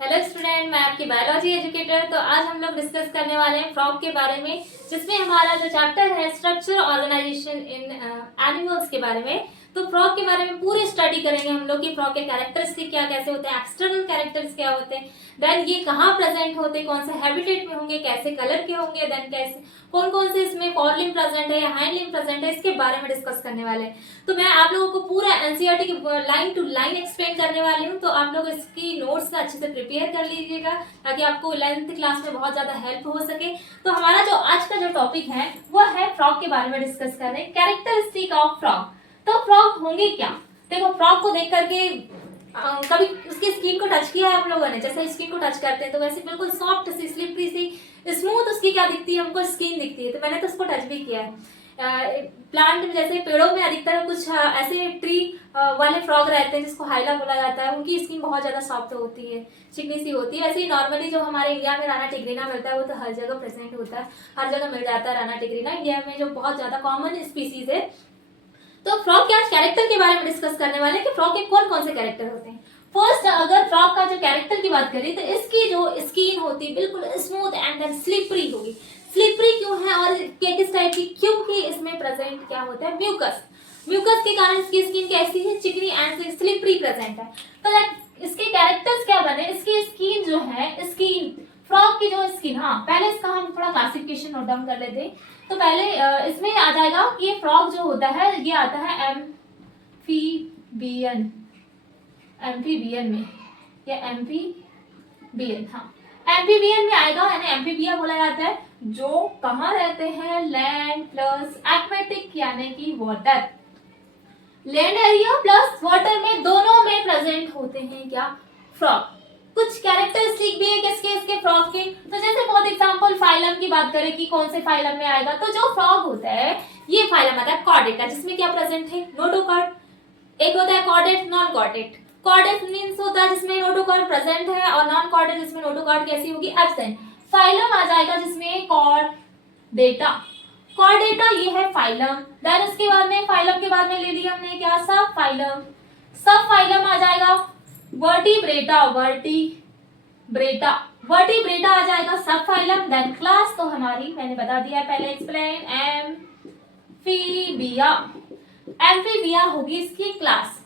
Hello student, मैं आपकी biology educator. तो आज हम लोग डिस्कस करने वाले हैं फ्रॉग के बारे में, जिसमें हमारा जो चैप्टर है स्ट्रक्चर ऑर्गेनाइजेशन इन एनिमल्स के बारे में। तो फ्रॉग के बारे में पूरी स्टडी करेंगे हम लोग कि फ्रॉग के कैरेक्टरिस्टिक क्या कैसे होते हैं, एक्सटर्नल कैरेक्टर्स क्या होते हैं, देन ये कहाँ प्रेजेंट होते हैं, कौन से हैबिटेट में होंगे, कैसे कलर के होंगे, देन कैसे कौन कौन से इसमें फोर लिम्ब प्रेजेंट है या हाइंड लिम्ब प्रेजेंट है, इसके बारे में डिस्कस करने वाले हैं। तो मैं आप लोगों को पूरा एनसीईआरटी की लाइन टू लाइन एक्सप्लेन करने वाली हूँ। तो आप लोग इसकी नोट्स अच्छे से प्रिपेयर कर लीजिएगा ताकि आपको 11th क्लास में बहुत ज्यादा हेल्प हो सके। तो हमारा जो आज का जो टॉपिक है वो है फ्रॉग के बारे में डिस्कस कर रहे हैं, कैरेक्टरिस्टिक ऑफ फ्रॉग। तो फ्रॉग होंगे क्या? देखो, फ्रॉग को देख करके कभी उसकी स्किन को टच किया है आप लोगों ने? जैसे स्किन को टच करते हैं तो वैसे बिल्कुल सॉफ्ट सी, स्लिपरी सी, स्मूथ उसकी क्या दिखती है, हमको स्किन दिखती है। तो मैंने तो उसको टच भी किया है। प्लांट में जैसे पेड़ों में अधिकतर कुछ ऐसे ट्री वाले फ्रॉग रहते हैं जिसको हाइला बोला जाता है, उनकी स्किन बहुत ज्यादा सॉफ्ट होती है, चिकनी सी होती है। वैसे ही नॉर्मली जो हमारे इंडिया में राना टिग्रीना मिलता है वो तो हर जगह प्रेजेंट होता है, हर जगह मिल जाता है राना टिग्रीना, इंडिया में जो बहुत ज्यादा कॉमन स्पीसीज है। तो फ्रॉग के आज कैरेक्टर के बारे में डिस्कस करने वाले हैं कि फ्रॉग के कौन कौन से कैरेक्टर होते हैं। फर्स्ट, अगर फ्रॉग का जो कैरेक्टर की बात करें तो इसकी जो स्किन होती है बिल्कुल स्मूथ एंड देन स्लिपरी होगी। स्लिपरी क्यों है और किस टाइप की? क्योंकि इसमें प्रेजेंट क्या होता है, म्यूकस। म्यूकस के कारण इसकी स्किन कैसी है, चिकनी एंड स्लिपरी प्रेजेंट है। तो इसके कैरेक्टर्स क्या बने? इसकी स्किन जो है, स्किन फ्रॉग की जो स्किन, हाँ पहले इसका हम थोड़ा क्लासिफिकेशन नोट डाउन कर लेते हैं। तो पहले इसमें आ जाएगा कि ये फ्रॉग जो होता है ये आता है एम्फीबियन, एम्फीबियन में, या एम्फीबियन, हाँ एम्फीबियन में आएगा, यानी एम्फीबिया बोला जाता है, जो कहाँ रहते हैं, लैंड प्लस एक्वेटिक यानी कि water, land area plus water में दोनों में प्रेजेंट होते हैं क्या, फ्रॉग। कुछ कैरेक्टरिस्टिक भी है किसके, इसके फ्रॉग के। तो जैसे फॉर एग्जांपल फाइलम की बात करें कि कौन से फाइलम में आएगा, तो जो फ्रॉग होता है ये फाइलम आता है कॉर्डेट का, जिसमें क्या प्रेजेंट है, नोटोकॉर्ड। एक होता है chordate, non chordate. Chordate means होता है जिसमें नोटोकॉर्ड प्रेजेंट है, और नॉन कॉर्डेट जिसमें नोटोकॉर्ड कैसी होगी, एब्सेंट। फाइलम आ जाएगा जिसमें कॉर्डेटा, कॉर्डेटा ये है फाइलम। देन उसके बाद में फाइलम के बाद में ले लिया हमने क्या, सब फाइलम। सब फाइलम आ जाएगा वर्टिब्रेटा, वर्टिब्रेटा, वर्टिब्रेटा आ जाएगा सब फाइलम। देन क्लास तो हमारी मैंने बता दिया पहले एक्सप्लेन, एम्फीबिया, एम्फीबिया होगी इसकी क्लास।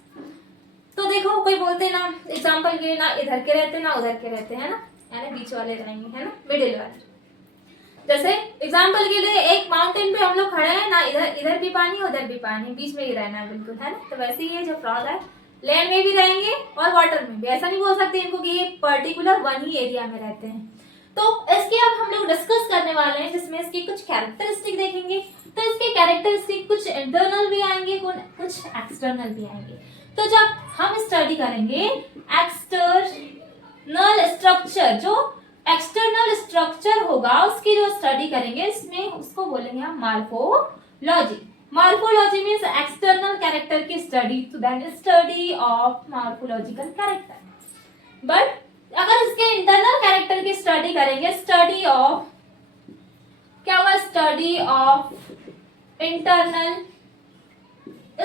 तो देखो, कोई बोलते ना एग्जांपल के, ना इधर के रहते ना उधर के रहते हैं ना, यानी बीच वाले रहेंगे, है ना, मिडिल वाले। जैसे एग्जांपल के लिए एक माउंटेन पे हम लोग खड़े हैं ना, इधर भी पानी उधर भी पानी, बीच में ही रहना है बिल्कुल, है ना। तो वैसे ही जो फ्रॉग है लैंड में भी रहेंगे और वाटर में भी। ऐसा नहीं बोल सकते इनको कि ये पर्टिकुलर वन ही एरिया में रहते हैं। तो इसके अब हम लोग डिस्कस करने वाले हैं, जिसमें इसकी कुछ कैरेक्टरिस्टिक देखेंगे। तो इसके कैरेक्टरिस्टिक कुछ इंटरनल भी आएंगे, कुछ एक्सटर्नल भी आएंगे। तो जब हम स्टडी करेंगे एक्सटर्नल स्ट्रक्चर, जो एक्सटर्नल स्ट्रक्चर होगा उसकी जो स्टडी करेंगे, इसमें उसको बोलेंगे हम morphology. Morphology means external character की स्टडी, तो then study of morphological character. But अगर इसके इंटरनल कैरेक्टर की स्टडी करेंगे, स्टडी ऑफ क्या हुआ, study of internal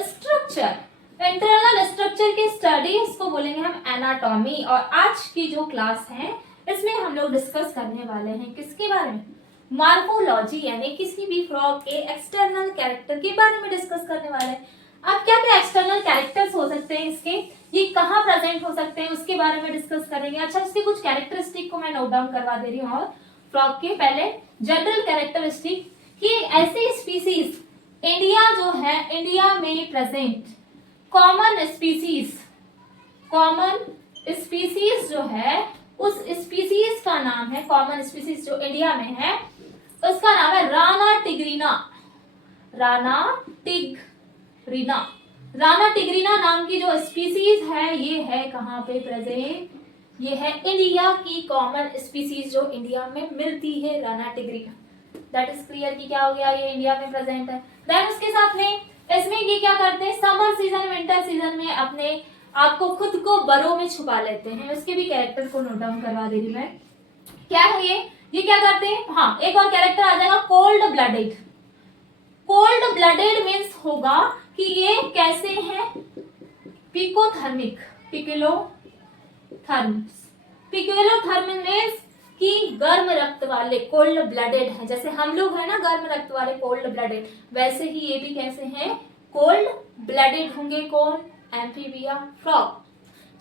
structure. Internal structure की स्टडी इसको बोलेंगे हम एनाटॉमी। और आज की जो क्लास है इसमें हम लोग डिस्कस करने वाले हैं किसके बारे में, मार्फोलॉजी, यानी किसी भी फ्रॉग के एक्सटर्नल कैरेक्टर के बारे में डिस्कस करने वाले हैं। अब क्या क्या एक्सटर्नल कैरेक्टर्स हो सकते हैं इसके, ये कहाँ प्रेजेंट हो सकते हैं, उसके बारे में डिस्कस करेंगे। अच्छा, इसके कुछ कैरेक्टरिस्टिक को मैं नोट डाउन करवा दे रही हूँ। और फ्रॉग के पहले जनरल कैरेक्टरिस्टिक कि ऐसी स्पीसीज इंडिया जो है, इंडिया में present common species, common species जो है उस स्पीसीज का नाम है, कॉमन स्पीसीज जो इंडिया में है उसका नाम है Rana tigrina. Rana tigrina, Rana tigrina नाम की जो स्पीसीज है ये है कहाँ पे प्रेजेंट, ये है इंडिया की कॉमन स्पीसीज जो इंडिया में मिलती है, Rana tigrina. That is clear कि क्या हो गया, ये इंडिया में प्रेजेंट है। देन उसके साथ में इसमें ये क्या करते हैं, समर सीजन विंटर सीजन में अपने आपको खुद को बरों में छुपा लेते हैं। उसके भी कैरेक्टर को नोट डाउन करवा दे रही मैं, क्या है ये क्या करते हैं। हाँ, एक और कैरेक्टर आ जाएगा cold blooded. Cold blooded means होगा कि ये कैसे हैं, पिकोथर्मिक, पिकिलोथर्म्स, पिक्यूलोथर्मल मीन्स कि गर्म रक्त वाले, कोल्ड ब्लडेड है। जैसे हम लोग है ना गर्म रक्त वाले, कोल्ड ब्लडेड, वैसे ही ये भी कैसे हैं, कोल्ड ब्लडेड होंगे। कौन, एम्फीबिया फ्रॉग।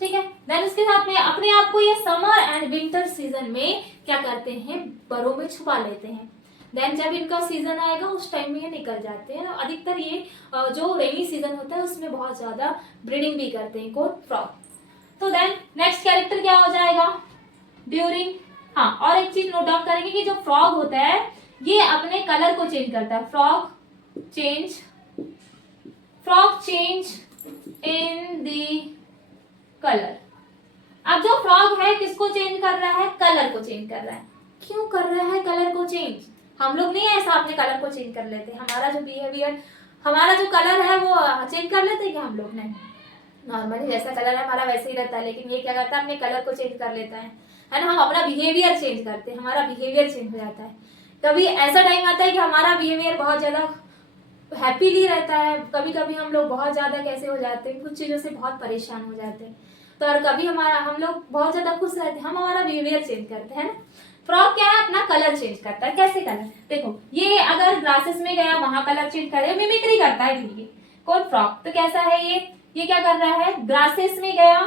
ठीक है। देन उसके साथ में अपने आप को ये समर एंड विंटर सीजन में क्या करते हैं, बरों में छुपा लेते हैं। देन जब इनका सीजन आएगा उस टाइम में ये निकल जाते हैं। अधिकतर ये जो रेनी सीजन होता है उसमें बहुत ज्यादा ब्रीडिंग भी करते हैं। कौन, फ्रॉग। तो देन नेक्स्ट कैरेक्टर क्या हो जाएगा, ड्यूरिंग। हाँ, और एक चीज नोट डाउन करेंगे कि जो फ्रॉग होता है ये अपने कलर को चेंज करता है। Frog change in the colour. अब जो फ्रॉग है किसको चेंज कर रहा है, कलर को चेंज कर रहा है। क्यों कर रहा है कलर को चेंज, हम लोग नहीं ऐसा अपने कलर को चेंज कर लेते, हमारा जो बिहेवियर, हमारा जो कलर है वो चेंज कर लेते हैं क्या हम लोग, नहीं। नॉर्मली जैसा कलर है हमारा वैसे ही रहता है, लेकिन ये क्या करता है, अपने कलर को चेंज कर लेता है ना। हम अपना बिहेवियर चेंज करते हैं, हमारा बिहेवियर चेंज हो जाता है। कभी ऐसा टाइम आता है कि हमारा बिहेवियर बहुत ज्यादा हैप्पीली रहता है, कभी कभी हम लोग बहुत ज्यादा कैसे हो जाते हैं, कुछ चीजों से बहुत परेशान हो जाते हैं। तो और कभी हम लोग बहुत ज्यादा खुश रहते हैं, हम हमारा बिहेवियर चेंज करते हैं ना। फ्रॉग क्या है, अपना कलर चेंज करता है। कैसे कलर, देखो ये अगर ग्रासेस में गया वहां कलर चेंज करे, मिमिक्री करता है ये कौन, फ्रॉग। तो कैसा है ये क्या कर रहा है, ग्रासेस में गया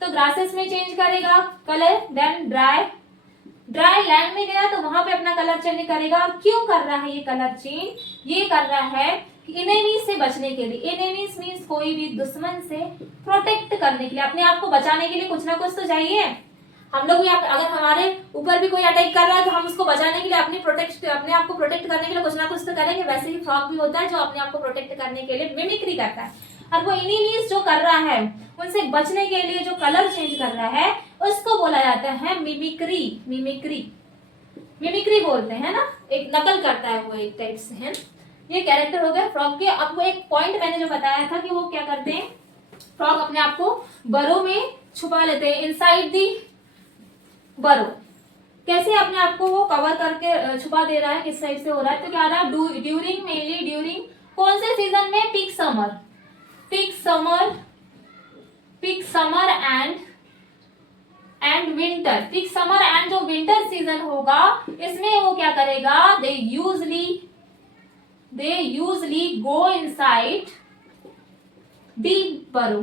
तो ग्रासेस में चेंज करेगा कलर। देन ड्राई लैंड में गया तो वहां पे अपना कलर चेंज करेगा। और क्यों कर रहा है ये कलर चेंज, ये कर रहा है एनिमीज से बचने के लिए। एनिमीज मीन्स कोई भी दुश्मन से प्रोटेक्ट करने के लिए, अपने आप को बचाने के लिए कुछ ना कुछ तो चाहिए। हम लोग भी अगर हमारे ऊपर भी कोई अटैक कर रहा है तो हम उसको बचाने के लिए अपने आप को प्रोटेक्ट करने के लिए कुछ ना कुछ तो करेंगे। वैसे ही फ्रॉग भी होता है जो अपने आप को प्रोटेक्ट करने के लिए मिमिक्री करता है। और वो एनिमीज जो कर रहा है उनसे बचने के लिए जो कलर चेंज कर रहा है उसको बोला जाता है मिमिक्री बोलते हैं ना, एक नकल करता है वो एक टाइप से है। ये कैरेक्टर हो गए फ्रॉग के। अब वो एक पॉइंट मैंने जो बताया था कि वो क्या करते हैं, फ्रॉग अपने आप को बरों में छुपा लेते हैं, इनसाइड दी बरो। कैसे अपने आप को वो कवर करके छुपा दे रहा है, किस साइड से हो रहा है, तो क्या आ रहा है, ड्यूरिंग कौन से सीजन में, peak summer and winter. Peak summer and जो विंटर सीजन होगा इसमें वो क्या करेगा, they usually go inside deep बरो।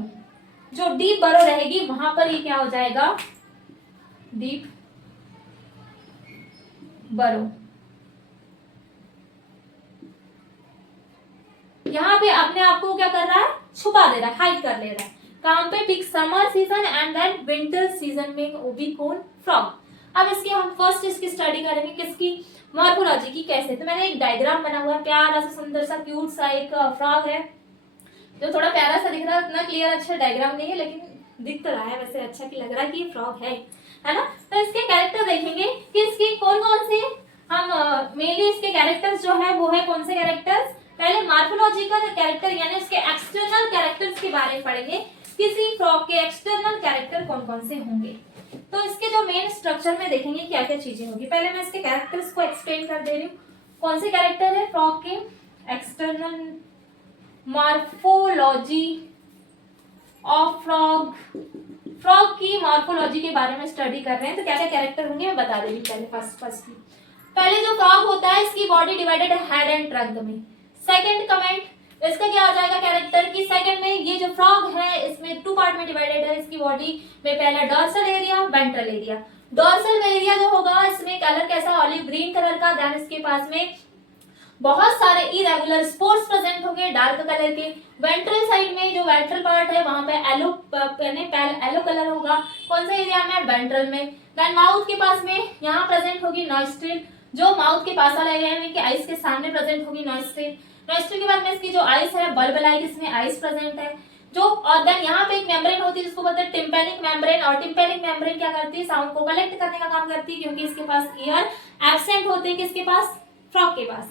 जो डीप बरो रहेगी वहां पर ये क्या हो जाएगा, डीप बरो। यहाँ पे अपने आप को क्या कर रहा है, छुपा दे रहा है, हाइड कर ले रहा है। काम पे peak summer season and then winter season में वो भी कौन, फ्रॉग। अब इसकी हम फर्स्ट इसकी स्टडी करेंगे, किसकी, मॉर्फोलॉजी की। कैसे, तो मैंने एक डायग्राम बना हुआ है, प्यारा सा सुंदर सा क्यूट सा एक फ्रॉग है जो थोड़ा प्यारा सा दिख रहा है, उतना क्लियर अच्छा डायग्राम नहीं है लेकिन दिख तो रहा है वैसे अच्छा कि लग रहा है कि ये फ्रॉग है ना। तो इसके कैरेक्टर देखेंगे कि इसकी कौन कौन से, हम मेनली इसके कैरेक्टर्स जो है वो है कौन से कैरेक्टर्स, पहले मार्फोलॉजिकल कैरेक्टर यानी उसके एक्सटर्नल कैरेक्टर्स के बारे में पढ़ेंगे। किसी फ्रॉग के एक्सटर्नल कैरेक्टर कौन कौन से होंगे, तो इसके जो मेन स्ट्रक्चर में देखेंगे क्या क्या चीजें होगी। पहले मैं इसके कैरेक्टर्स को एक्सप्लेन कर दे रही हूँ। कौन से कैरेक्टर है फ्रॉग के, external morphology of frog. Frog की मार्फोलॉजी के बारे में स्टडी कर रहे हैं, तो क्या क्या कैरेक्टर होंगे मैं बता दे रही हूँ। पहले जो फ्रॉग होता है इसकी बॉडी डिवाइडेड है हेड एंड ट्रंक में। सेकंड कमेंट, इसका क्या हो जाएगा कैरेक्टर की, सेकंड में ये जो फ्रॉग है इसमें टू पार्ट में डिवाइडेड है इसकी बॉडी में। पहला dorsal area, ventral area. Dorsal area जो होगा इसमें कलर कैसा, ऑलिव ग्रीन कलर का। देन इसके पास में बहुत सारे इरेगुलर स्पॉट्स प्रेजेंट होंगे डार्क कलर के। वेंट्रल साइड में जो वेंट्रल पार्ट है वहां पे येलो कलर होगा। कौन सा एरिया में, वेंट्रल में। देन माउथ के पास में यहाँ प्रेजेंट होगी नॉस्ट्रिल, जो माउथ के पास वाला एरिया है कि आइस के सामने प्रेजेंट होगी नॉस्ट्रिल। नॉस्ट्रिल के बाद में इसकी जो आइस है बल्ब लाइक इसमें आइस प्रेजेंट है जो। और देन यहाँ पे एक मेम्ब्रेन होती है जिसको बोलते हैं टिम्पैनिक मेम्ब्रेन। और टिम्पैनिक मेम्ब्रेन क्या करती है, साउंड को कलेक्ट करने का काम करती है, क्योंकि इसके पास ईयर एब्सेंट होते हैं। किसके पास, फ्रॉग के पास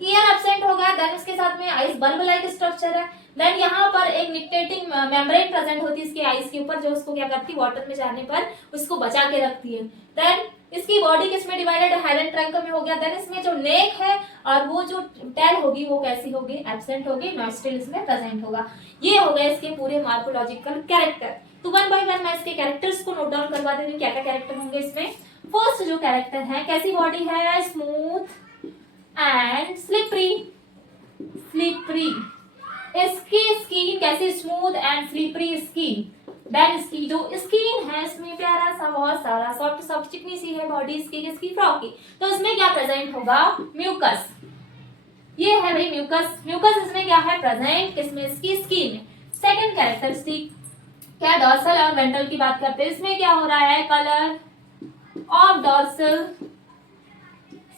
ईयर एब्सेंट होगा। देन उसके साथ में आइस बल्ब लाइक स्ट्रक्चर है। देन यहाँ पर एक निक्टेटिंग मेम्ब्रेन प्रेजेंट होती है इसकी आइस के ऊपर, जो उसको क्या करती है, वाटर में जाने पर उसको बचा के रखती है। देन इसकी बॉडी किसमें डिवाइडेड है, हेड एंड ट्रंक में हो गया। देन इसमें जो नेक है और वो जो टेल होगी वो कैसी होगी, एब्सेंट होगी, नॉस्ट्रिल इसमें प्रेजेंट होगा। ये हो गए इसके पूरे मार्फोलॉजिकल कैरेक्टर। तो वन बाय वन मैं इसके कैरेक्टर्स को नोट डाउन करवा देती हूँ, क्या क्या कैरेक्टर होंगे इसमें। फर्स्ट जो कैरेक्टर है, कैसी बॉडी है, स्मूथ एंड स्लिपरी। स्लिपरी, इसकी स्किन कैसी, smooth and slippery skin. Then इसकी जो स्किन है इसमें प्यारा सा बहुत सारा सॉफ्ट सॉफ्ट चिकनी सी है बॉडी इसकी, किसकी, फ्रॉक की। तो इसमें क्या प्रेजेंट होगा, म्यूकस। ये है भाई म्यूकस। म्यूकस इसमें क्या है प्रेजेंट, किसमें, इसकी स्किन में। सेकंड कैरेक्टरिस्टिक क्या, डॉर्सल और वेंट्रल की बात करते हैं। इसमें क्या हो रहा है, colour of dorsal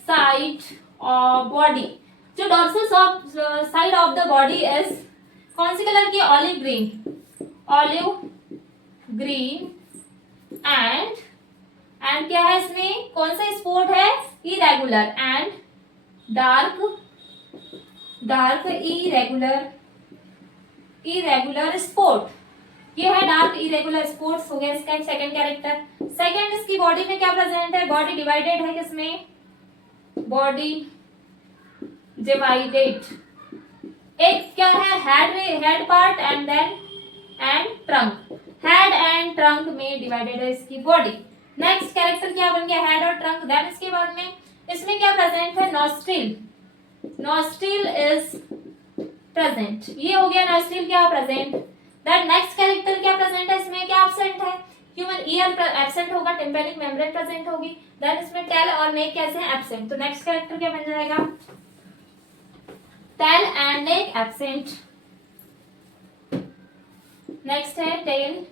side of body. जो dorsal side of the body is कौन सी कलर की, olive green. Olive green and क्या है इसमें, कौन सा स्पॉट है, irregular and dark irregular spot. ये है डार्क इरेगुलर स्पॉट्स हो गया इसका सेकंड कैरेक्टर। सेकंड इसकी बॉडी में क्या प्रेजेंट है, बॉडी डिवाइडेड है किसमें, बॉडी डिवाइडेड, एक क्या है, head part and trunk. Head and trunk में डिवाइडेड है इसकी बॉडी। नेक्स्ट कैरेक्टर क्या बन गया, हेड और ट्रंक। देन इसके बाद में इसमें क्या प्रेजेंट है, नॉस्ट्रिल। नॉस्ट्रिल इज प्रेजेंट, ये हो गया नॉस्ट्रिल क्या प्रेजेंट। देन नेक्स्ट कैरेक्टर क्या प्रेजेंट है इसमें, क्या एब्सेंट है, ह्यूमन ईयर एब्सेंट होगा, टिम्पैनिक मेम्ब्रेन प्रेजेंट होगी। देन इसमें टेल और नेक कैसे हैं, एब्सेंट। तो नेक्स्ट कैरेक्टर क्या बन जाएगा, tail and neck absent. Next है टेल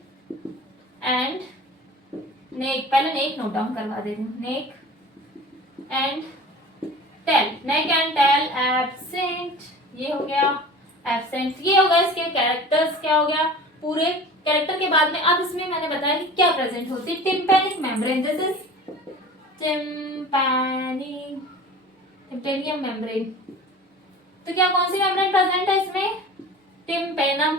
एंड नेक, पहले नेक नोट डाउन करवा देती हूँ, neck and tail. Neck and tail absent, ये हो गया एब्सेंट। ये हो गया इसके कैरेक्टर्स, क्या हो गया पूरे कैरेक्टर के बाद में। अब इसमें मैंने बताया कि क्या प्रेजेंट होती है, tympanic membrane. This is tympanum membrane. तो क्या कौन सी मेम्ब्रेन प्रेजेंट है इसमें, टिम्पेनम।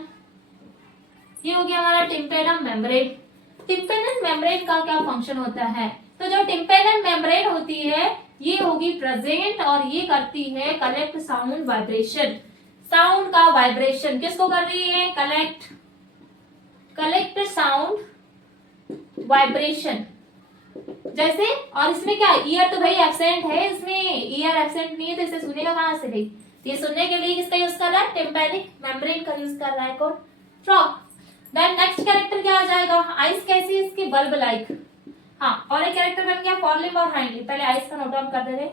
ये हो गया हमारा टिम्पेनम मेम्ब्रेन। टिम्पेनम मेम्ब्रेन का क्या फंक्शन होता है, तो जो टिम्पेनम मेम्ब्रेन होती है ये होगी प्रेजेंट और ये करती है कलेक्ट साउंड वाइब्रेशन। साउंड का वाइब्रेशन किसको कर रही है, कलेक्ट साउंड वाइब्रेशन। जैसे, और इसमें क्या, ईयर तो भाई एब्सेंट है, इसमें ईयर एब्सेंट नहीं है तो इसे सुनेगा कहां से भाई। ये सुनने के लिए किसका यूज कर रहा है, टिम्पैनिक मेम्ब्रेन का यूज कर रहा है कौन, फ्रॉग। देन नेक्स्ट कैरेक्टर क्या आ जाएगा, आइस कैसी इसकी, बल्ब लाइक। हाँ, और एक कैरेक्टर बन गया फॉरलिप और हाइंडलिप। पहले आइस का नोट डाउन कर दे रहे।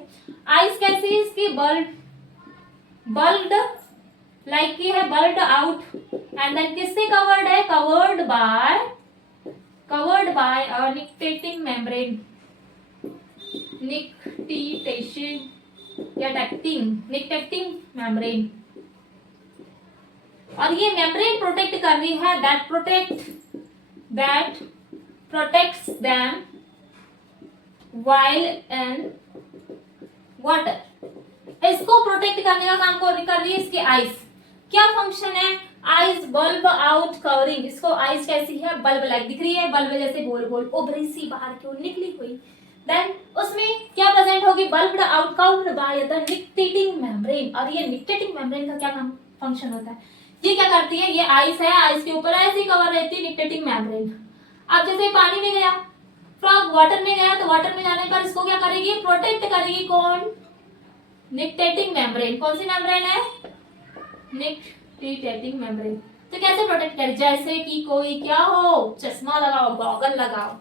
आइस कैसी इसकी, बल्ड लाइक की है, बल्ड आउट। एंड देन किससे कवर्ड है, covered by a nictitating membrane. निक्टेशन या निक्टेटिंग मेम्ब्रेन। और ये मेम्ब्रेन प्रोटेक्ट कर रही है, that protects them while in water. इसको प्रोटेक्ट करने का काम कर रही है इसकी आइस। क्या फंक्शन है, आइस बल्ब आउट कवरिंग। इसको आइस कैसी है, बल्ब लाइक दिख रही है, बल्ब जैसे गोल गोल उभरी सी बाहर की ओर निकली हुई। देन उसमें क्या प्रेजेंट होगी, bulb out covered by the nictitating membrane. और ये निक्टेटिंग मेम्ब्रेन का क्या काम फंक्शन होता है, ये क्या करती है, ये आइस है, आइस के ऊपर ऐसी कवर रहती है निक्टेटिंग मेम्ब्रेन। अब जैसे पानी में गया, फ्रॉग वाटर में गया, तो वाटर में जाने पर इसको क्या करेगी, प्रोटेक्ट करेगी कौन, निक्टेटिंग मेम्ब्रेन। कौन सी मेम्ब्रेन है, निक्टेटिंग मेम्ब्रेन। तो कैसे प्रोटेक्ट करे, जैसे कि कोई क्या हो, चश्मा लगाओ, गॉगल लगाओ।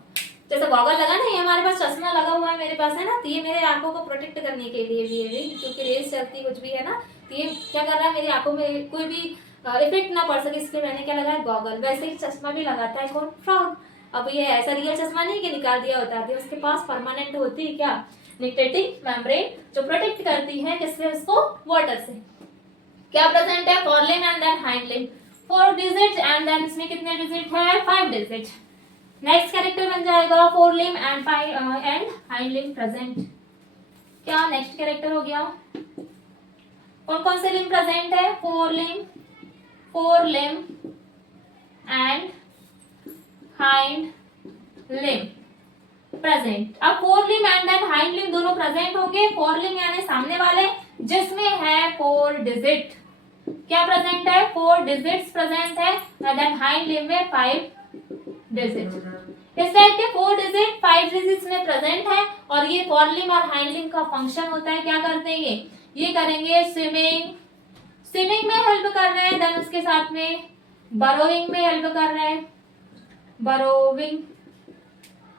जैसे गॉगल लगा ना, ये हमारे पास चश्मा लगा हुआ है मेरे पास है ना, तो ये मेरे आंखों को प्रोटेक्ट करने के लिए भी है, क्योंकि रेस चलती कुछ भी है ना, तो ये क्या कर रहा है, मेरी आंखों में कोई भी इफेक्ट ना पड़ सके, इसलिए मैंने क्या लगाया, गॉगल। वैसे ही चश्मा भी लगाता है कौन, फ्रॉग। अब ये ऐसा रियल चश्मा नहीं कि निकाल दिया उतार दिया, उसके पास परमानेंट होती है क्या, निक्टेटिंग मेम्ब्रेन, जो प्रोटेक्ट करती है किससे, उसको वाटर से। क्या प्रेजेंट है, forelimb and then hindlimb. 4 digit and then इसमें कितने डिजिट है, 5 डिजिट। नेक्स्ट कैरेक्टर बन जाएगा फोरलिम्ब एंड हाइंडलिम्ब प्रेजेंट। क्या नेक्स्ट कैरेक्टर हो गया, कौन कौन से लिम्ब प्रेजेंट है, फोरलिम्ब एंड हाइंडलिम्ब प्रेजेंट। अब फोरलिम्ब एंड देन हाइंडलिम्ब दोनों प्रेजेंट होंगे। फोरलिम्ब यानी सामने वाले, जिसमें है 4 डिजिट। क्या प्रेजेंट है, 4 डिजिट्स प्रेजेंट है। देन हाइंडलिम्ब में 5 डिजिट। इस टाइप के 4 डिजिट 5 डिजिट्स में प्रेजेंट है और ये फॉरलिम और हाइंडलिम का फंक्शन होता है। क्या करते हैं ये करेंगे स्विमिंग में हेल्प कर रहे हैं। देन उसके साथ में बरोइंग में हेल्प कर रहे हैं, बरोविंग।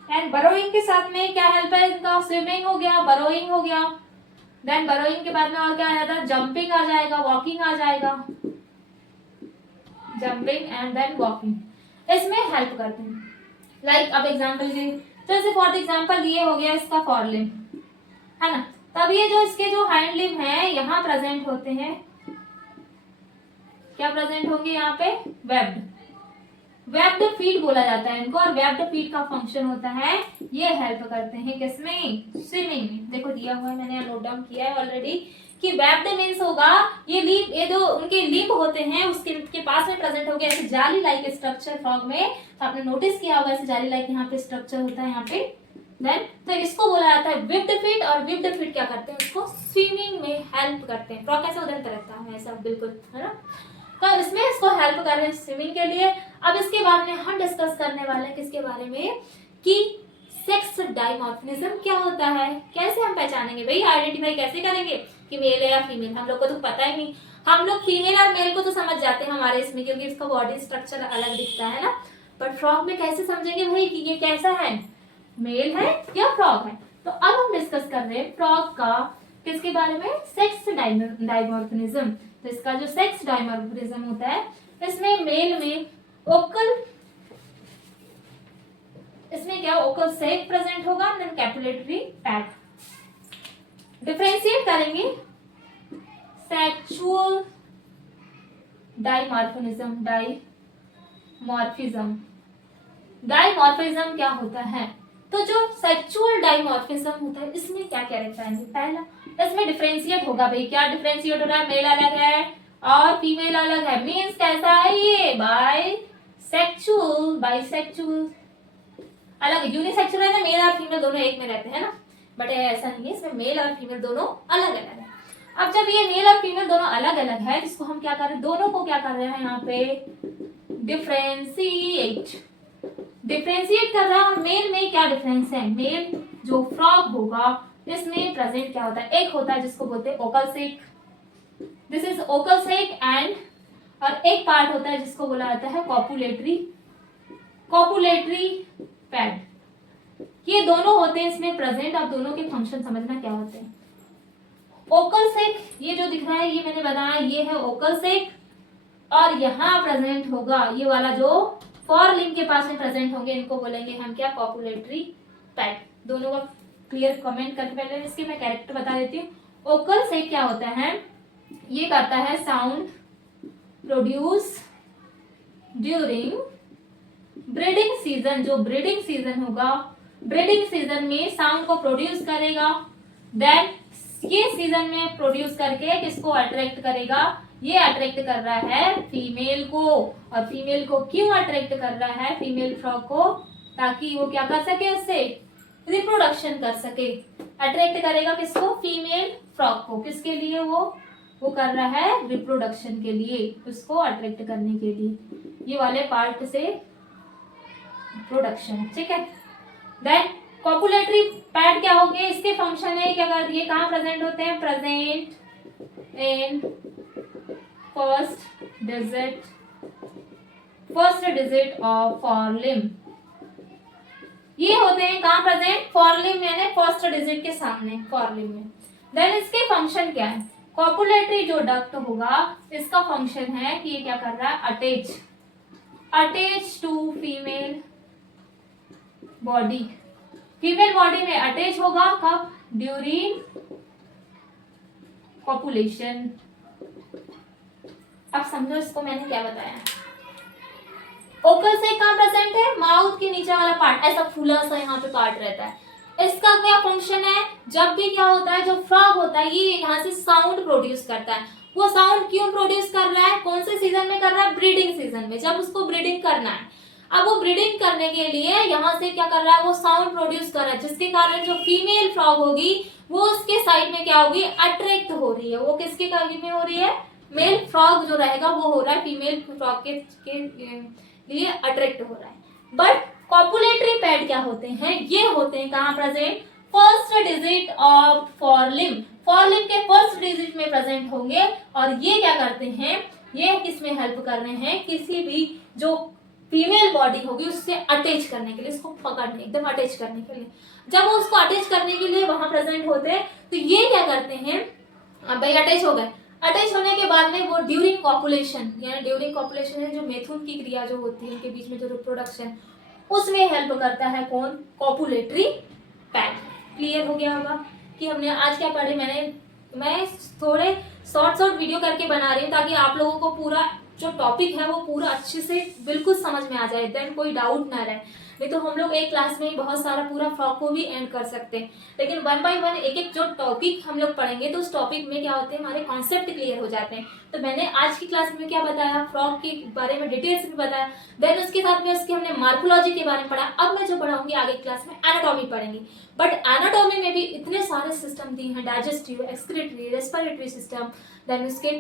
एंड बरोइंग के साथ में क्या हेल्प है इनका, स्विमिंग हो गया, बरोइंग हो गया। देन बरोइंग के बाद में और क्या आ जाता है, जंपिंग आ जाएगा, वॉकिंग आ जाएगा, जंपिंग एंड देन वॉकिंग इसमें हेल्प करते हैं। लाइक अब एग्जांपल दे, जैसे फॉर एग्जांपल ये हो गया इसका फॉरलिम है ना, तब ये जो इसके जो हाइंड लिम है यहाँ प्रेजेंट होते हैं, क्या प्रेजेंट होंगे यहाँ पे, वेब्ड फीट बोला जाता है इनको। और वेब्ड फीट का फंक्शन होता है ये हेल्प करते हैं किसमें, स्विमिंग में। देखो दिया हुआ है, मैंने नोट डाउन किया है ऑलरेडी कि वेब्ड मींस होगा ये जो उनके लिम्ब होते हैं उसके पास में प्रेजेंट हो गया ऐसे जाली लाइक स्ट्रक्चर फ्रॉग में। तो आपने नोटिस किया होगा ऐसे जाली लाइक यहाँ पे स्ट्रक्चर होता है यहाँ पे। देन तो इसको बोला जाता है विब्ड फीट। और विब्ड फीट क्या करते हैं, उसको स्विमिंग में हेल्प करते हैं। फ्रॉग कैसे उधर रहता है ऐसा बिल्कुल, है ना। तो इसमें इसको हेल्प कर रहे हैं स्विमिंग के लिए। अब इसके बारे में हम डिस्कस करने वाले हैं किसके बारे में, कि सेक्स डाइमॉर्फिज्म क्या होता है, कैसे हम पहचानेंगे भाई, आइडेंटिफाई कैसे करेंगे कि मेल है या फीमेल। हम लोग को तो पता ही नहीं, हम लोग फीमेल और मेल को तो समझ जाते हैं हमारे इसमें, क्योंकि इसका बॉडी स्ट्रक्चर अलग दिखता है ना। बट फ्रॉग में कैसे समझेंगे भाई कि ये कैसा है, मेल है या फ्रॉग है। तो अब हम डिस्कस कर रहे हैं फ्रॉग का किसके बारे में, सेक्स डाइमॉर्फिज्म। तो इसका जो सेक्स डाइमॉर्फिज्म होता है इसमें मेल में ओकल, इसमें क्या ओकल सेक प्रेजेंट होगा, देन कैपुलेटरी पैड। डिफरेंशिएट करेंगे सेक्सुअल डाइमॉर्फिज्म, डाइमॉर्फिज्म क्या होता है। तो जो सेक्सुअल डाइमॉर्फिज्म होता है इसमें क्या क्या रहता है, पहला इसमें डिफरेंशिएट होगा भाई, क्या डिफरेंशिएट हो रहा है, मेल अलग है और फीमेल अलग है। मींस कैसा है ये, बाइसेक्सुअल अलग, यूनिसेक्सुअल है ना, मेल और फीमेल दोनों एक में रहते हैं ना, बट ऐसा नहीं है, इसमें मेल और फीमेल दोनों अलग अलग है। अब जब ये मेल और फीमेल दोनों अलग अलग है, जिसको हम क्या कर रहे हैं, दोनों को क्या कर रहे हैं यहाँ पे, डिफरेंशिएट कर रहा है। मेल में क्या डिफरेंस है, मेल जो फ्रॉग होगा इसमें प्रेजेंट क्या होता है, एक होता है जिसको बोलते हैं vocal sac, this is vocal sac and, और एक पार्ट होता है जिसको बोला जाता है कॉपुलेटरी पैड। ये दोनों होते हैं इसमें प्रेजेंट। अब दोनों के फंक्शन समझना क्या होते हैं। ओकल सेक ये जो दिख रहा है ये मैंने बनाया, ये है ओकल सेक, और यहाँ प्रेजेंट होगा ये वाला जो फॉर लिंब के पास में प्रेजेंट होंगे, इनको बोलेंगे हम क्या, कॉपुलेटरी पैड। दोनों का क्लियर कमेंट करके पहले इसके मैं कैरेक्टर बता देती हूँ। ओकल सेक क्या होता है, ये करता है sound produce during breeding season. जो ब्रीडिंग सीजन होगा, ब्रीडिंग सीजन में साउंड को प्रोड्यूस करेगा। देन ये सीजन में प्रोड्यूस करके किसको अट्रैक्ट करेगा, ये अट्रैक्ट कर रहा है फीमेल को। और फीमेल को क्यों अट्रैक्ट कर रहा है, फीमेल फ्रॉग को, ताकि वो क्या कर सके, उससे रिप्रोडक्शन कर सके। अट्रैक्ट करेगा किसको, फीमेल फ्रॉग को। किसके लिए वो कर रहा है, रिप्रोडक्शन के लिए, उसको अट्रैक्ट करने के लिए, ये वाले पार्ट से प्रोडक्शन, ठीक है। देन कॉपुलेटरी पैड क्या होंगे, इसके फंक्शन है क्या कर, ये कहाँ प्रेजेंट होते हैं, present in first digit of for limb. ये होते हैं कहाँ प्रेजेंट, फॉर लिम्ब यानी फर्स्ट डिजिट के सामने फॉर लिम्ब में। देन इसके फंक्शन क्या है, कॉपुलेटरी जो डक्ट होगा इसका फंक्शन है कि ये क्या कर रहा है, attach to female body. Female body में अटैच होगा कब, ड्यूरिंग कॉपुलेशन। अब समझो इसको मैंने क्या बताया। ओकल से कहाँ प्रेजेंट है, माउथ के नीचे वाला पार्ट, ऐसा फूला सा यहाँ पे पार्ट रहता है। इसका क्या फंक्शन है, जब भी क्या होता है, जो फ्रॉग होता है ये यहाँ से साउंड प्रोड्यूस करता है। वो साउंड क्यों प्रोड्यूस कर रहा है, कौन से सीजन में कर रहा है, ब्रीडिंग सीजन में, जब उसको ब्रीडिंग करना है। अब वो ब्रीडिंग करने के लिए यहाँ से क्या कर रहा है, वो साउंड प्रोड्यूस कर रहा है, जिसके कारण जो फीमेल फ्रॉग होगी वो उसके साइड में क्या होगी, अट्रैक्ट हो रही है। वो किसके कारण में हो रही है, मेल फ्रॉग जो रहेगा वो हो रहा है फीमेल फ्रॉग के लिए अट्रैक्ट हो रहा है। बट कॉपुलेटरी पैड क्या होते हैं, ये होते हैं कहाँ प्रेजेंट, फर्स्ट डिजिट ऑफ फॉरलिम, फॉरलिम के फर्स्ट डिजिट में प्रेजेंट होंगे। और ये क्या करते हैं, ये किसमें हेल्प कर रहे हैं, किसी भी जो फीमेल बॉडी होगी उससे अटैच करने के लिए, इसको पकड़ने, एकदम अटैच करने के लिए। जब वो उसको अटैच करने के लिए वहां प्रेजेंट होते हैं तो ये क्या करते हैं, अब भाई अटैच हो गए, अटैच होने के बाद में वो ड्यूरिंग कॉपुलेशन, यानी ड्यूरिंग कॉपुलेशन है जो मैथुन की क्रिया जो होती है उनके बीच में जो रिप्रोडक्शन, उसमें हेल्प करता है कौन, कॉपुलेटरी पैड। क्लियर हो गया होगा कि हमने आज क्या पढ़े। मैं थोड़े शॉर्ट वीडियो करके बना रही हूँ ताकि आप लोगों को पूरा जो टॉपिक है वो पूरा अच्छे से बिल्कुल समझ में आ जाए, देन कोई डाउट ना रहे। नहीं तो हम लोग एक क्लास में ही बहुत सारा पूरा फ्रॉक को भी एंड कर सकते हैं, लेकिन वन बाय वन एक एक जो टॉपिक हम लोग पढ़ेंगे तो उस टॉपिक में क्या होते हैं, हमारे कॉन्सेप्ट क्लियर हो जाते हैं। तो मैंने आज की क्लास में क्या बताया, फ्रॉक के बारे में डिटेल्स में बताया, देन उसके साथ में उसके हमने मार्फोलॉजी के बारे में पढ़ा। अब मैं जो पढ़ाऊंगी आगे क्लास में एनाटॉमी पढ़ेंगे, बट एनाटॉमी में भी इतने सारे सिस्टम दिए हैं, digestive, excretory, respiratory system, then उसके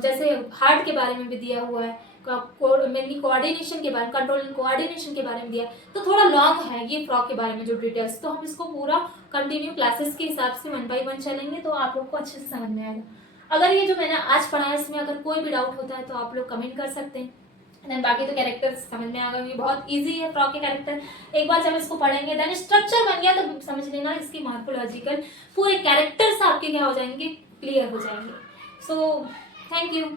जैसे हार्ट के बारे में भी दिया हुआ है, मेनली कोऑर्डिनेशन के बारे में, कंट्रोल एंड कोऑर्डिनेशन के बारे में दिया है। तो थोड़ा लॉन्ग है ये फ्रॉक के बारे में जो डिटेल्स, तो हम इसको पूरा कंटिन्यू क्लासेस के हिसाब से वन बाय वन चलेंगे तो आप लोग को अच्छे से समझ में आएगा। अगर ये जो मैंने आज पढ़ाया इसमें अगर कोई भी डाउट होता है तो आप लोग कमेंट कर सकते हैं। देन बाकी तो कैरेक्टर्स समझ में आ गए, बहुत इजी है फ्रॉक के कैरेक्टर। एक बार जब इसको पढ़ेंगे देन स्ट्रक्चर बन गया तो समझ लेना इसकी मार्फोलॉजिकल पूरे कैरेक्टर्स आपके क्या हो जाएंगे, क्लियर हो जाएंगे। So thank you.